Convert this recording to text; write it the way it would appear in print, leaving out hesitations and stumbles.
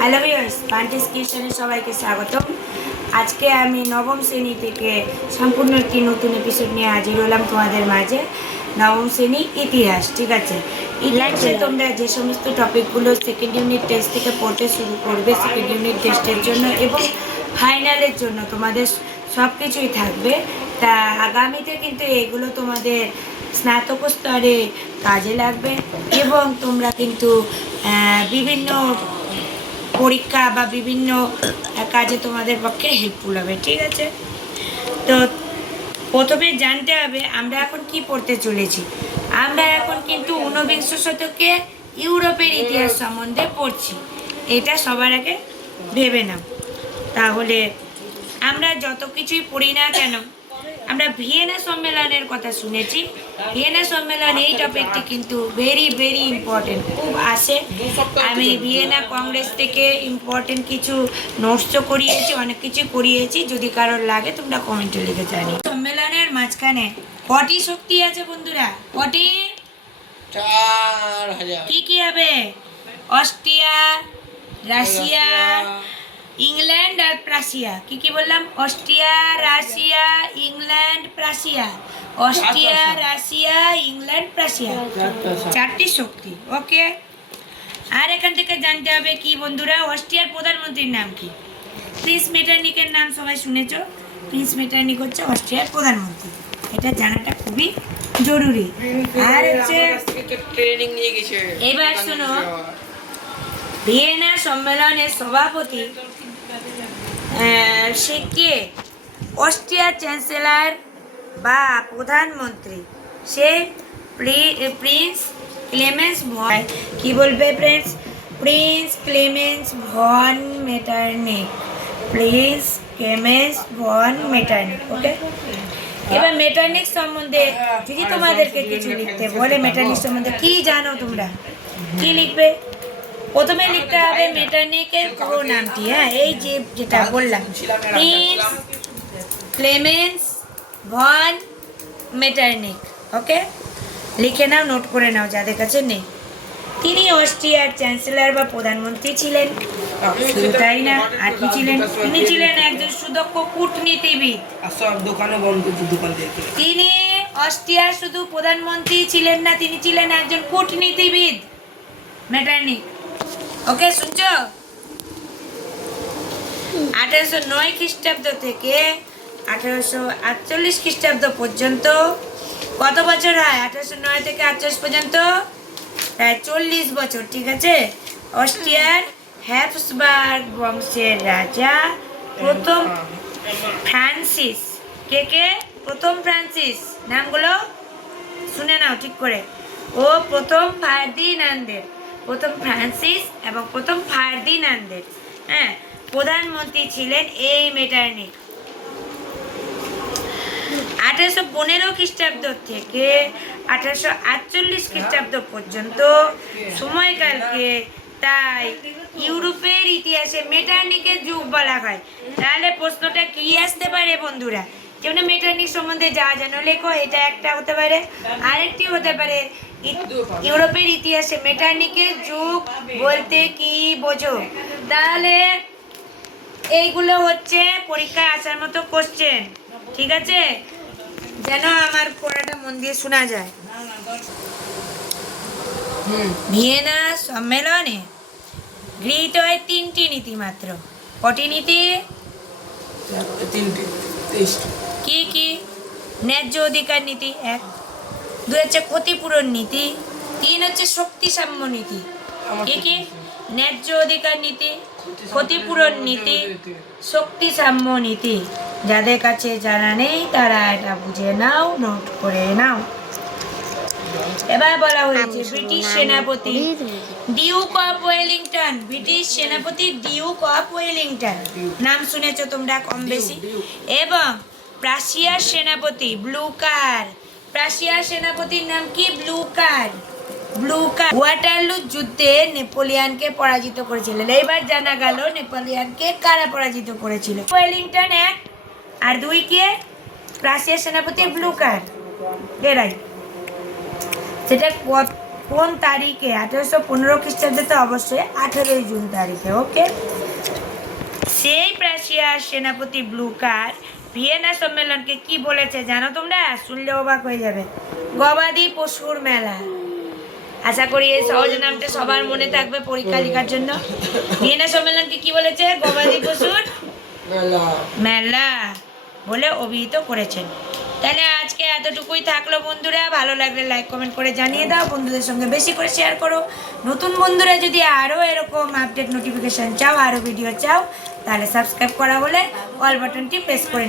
Hello viewers, পান্টিস কিচেনে সবাইকে স্বাগতম। আজকে আমি নবম শ্রেণী থেকে সম্পূর্ণ একটি নতুন এপিসোড নিয়ে হাজির হলাম তোমাদের মাঝে। নবম শ্রেণী ইতিহাস, ঠিক আছে। ইতিহাসে তোমরা যে সমস্ত টপিকগুলো সেকেন্ড ইউনিট টেস্ট থেকে পড়তে শুরু করবে, সেকেন্ড ইউনিট টেস্টের জন্য এবং ফাইনালের জন্য তোমাদের সব কিছুই থাকবে। তা আগামীতে কিন্তু এগুলো তোমাদের স্নাতক স্তরে কাজে লাগবে এবং তোমরা কিন্তু বিভিন্ন পরীক্ষা বা বিভিন্ন কাজে তোমাদের পক্ষে হেল্পফুল হবে, ঠিক আছে। তো প্রথমে জানতে হবে আমরা এখন কি পড়তে চলেছি। আমরা এখন কিন্তু ঊনবিংশ শতকে ইউরোপের ইতিহাস সম্বন্ধে পড়ছি, এটা সবার আগে ভেবে নাও। তাহলে আমরা যত কিছুই পড়ি না কেন, আমরা ভিয়েনা সম্মেলনের কথা শুনেছি। ভিয়েনা সম্মেলন এই টপিকটি কিন্তু ভেরি ভেরি ইম্পর্টেন্ট, খুব আসে। আমি ভিয়েনা কংগ্রেস থেকে ইম্পর্টেন্ট কিছু নোটসও করিয়েছি, অনেক কিছু করিয়েছি। যদি কারোর লাগে তোমরা কমেন্টে লিখে জানি। সম্মেলনের মাঝখানে কটি শক্তি আছে বন্ধুরা? কটি? 4000। কি কি হবে? অস্ট্রিয়া, রাশিয়া, ইংল্যান্ড আর প্রাশিয়া। কি কি বললাম? Austria, Russia, England, Prussia. Austria, Russia, England, Prussia, চারটি শক্তি। ওকে। আর এখান থেকে জানতে হবে কি বন্ধুরা, অস্ট্রিয়ার প্রধানমন্ত্রীর নাম কি? প্রিন্স মেটারনিকের নাম সবাই শুনেছ। প্রিন্স মেটারনিক হচ্ছে অস্ট্রিয়ার প্রধানমন্ত্রী, এটা জানাটা খুবই জরুরি। আর হচ্ছে ট্রেনিং নিয়ে গেছে। এবার শোনো, ভিয়েনা সম্মেলনের সভাপতি সে কে? অস্ট্রিয়ার চ্যান্সেলর বা প্রধানমন্ত্রী, সে প্রিন্স ক্লেমেন্স ভন। কি বলবে prince? Prince Clemens von Metternich. Prince Clemens von Metternich. Okay. এবার মেটারনিক সম্বন্ধে যদি তোমাদেরকে কিছু লিখতে বলে, মেটারনিক সম্বন্ধে কি জানো তোমরা, কি লিখবে? প্রথমে লিখতে হবে মেটারনিকের পুরো নামটি। হ্যাঁ, এই যেটা বললাম, প্রিন্স ক্লেমেন্স ভন মেটারনিক। ওকে, লিখে নাও, নোট করে নাও যাদের কাছে নেই। তিনি অস্ট্রিয়ার চ্যান্সেলর বা প্রধানমন্ত্রী ছিলেন। শুধু তাই না, আর কি ছিলেন? তিনি ছিলেন একজন সুদক্ষ কূটনীতিবিদ। তিনি অস্ট্রিয়ার শুধু প্রধানমন্ত্রী ছিলেন না, তিনি ছিলেন একজন কূটনীতিবিদ, মেটারনিক। ওকে, শুনছো? 1809 খ্রিস্টাব্দ থেকে 1848 খ্রিস্টাব্দ পর্যন্ত কত বছর হয়? 1809 থেকে 1848 পর্যন্ত প্রায় 40 বছর, ঠিক আছে। অস্ট্রিয়ার হ্যাবসবার্গ বংশের রাজা প্রথম ফ্রান্সিস। কে কে? প্রথম ফ্রান্সিস। নামগুলো শুনে নাও ঠিক করে। ও প্রথম ফার্দিনান্দের, প্রথম ফ্রান্সিস এবং প্রথম ফার্দিনান্দের, হ্যাঁ, প্রধানমন্ত্রী ছিলেন এই মেটারনিক। 1815 খ্রিস্টাব্দ থেকে 1848 খ্রিস্টাব্দ পর্যন্ত সময়কালকে তাই ইউরোপের ইতিহাসে মেটারনিকের যুগ বলা হয়। তাহলে প্রশ্নটা কি আসতে পারে বন্ধুরা? যেমন মেটারনিক সম্বন্ধে যা জানো লেখো, এটা একটা হতে পারে। আরেকটি হতে পারে ইউরোপের ইতিহাসে মেটারনিকের যুগ বলতে কি বোঝো? তাহলে এইগুলো হচ্ছে পরীক্ষায় আসার মতো কোশ্চেন, ঠিক আছে, যেন আমার পড়াটা মন দিয়ে শোনা যায়। ভিয়েনা সম্মেলনে গৃহীত হয় 3টি নীতি মাত্র। কটি নীতি? 3টি। কি কি? ন্যায্য অধিকার নীতি 1, 2 হচ্ছে ক্ষতিপূরণ নীতি, 3 হচ্ছে শক্তি সাম্য নীতি। কি কি? ন্যায্য অধিকার নীতি, ক্ষতিপূরণ নীতি, শক্তি সাম্য নীতি। যাদের কাছে জানা নেই তারা এটা বুঝে নাও, নোট করে নাও। এবার বলা হয়েছে ব্রিটিশ সেনাপতি ডিউক অফ ওয়েলিংটন। ব্রিটিশ সেনাপতি ডিউক অফ ওয়েলিংটন নাম শুনেছো তোমরা কম বেশি। এবং প্রাশিয়ার সেনাপতি ব্লুকার। প্রাশিয়ার সেনাপতির নাম কি? ব্লুকার। ব্লুকার ওয়াটারলু যুদ্ধে নেপোলিয়ানকে পরাজিত করেছিলেন। এইবার জানা গেল নেপোলিয়ানকে কারা পরাজিত করেছিল। ওয়েলিংটন 1 আর 2 কে? প্রাশিয়ার সেনাপতি ব্লুকার, এরাই। সেটা কোন তারিখে? 1815 খ্রিস্টাব্দে তো অবশ্যই 18ই জুন তারিখে। ওকে, সেই প্রাশিয়ার সেনাপতি ব্লুকার ভিয়েনা সম্মেলনকে কি বলেছে জানো তোমরা? শুনলে অবাক হয়ে যাবে। গবাদি পশুর মেলা। আশা করি এই সহজ নামটা সবার মনে থাকবে পরীক্ষা লেখার জন্য। ভিয়েনা সম্মেলনকে কি বলেছে? গবাদি পশুর মেলা। মেলা বলে অভিহিত করেছেন। তাহলে আজকে এতটুকুই থাকলো বন্ধুরা। ভালো লাগলে লাইক কমেন্ট করে জানিয়ে দাও, বন্ধুদের সঙ্গে বেশি করে শেয়ার করো। নতুন বন্ধুরা যদি আরও এরকম আপডেট নোটিফিকেশান চাও, আরও ভিডিও চাও, তাহলে সাবস্ক্রাইব করা বলে অল বাটনটি প্রেস করে নিও।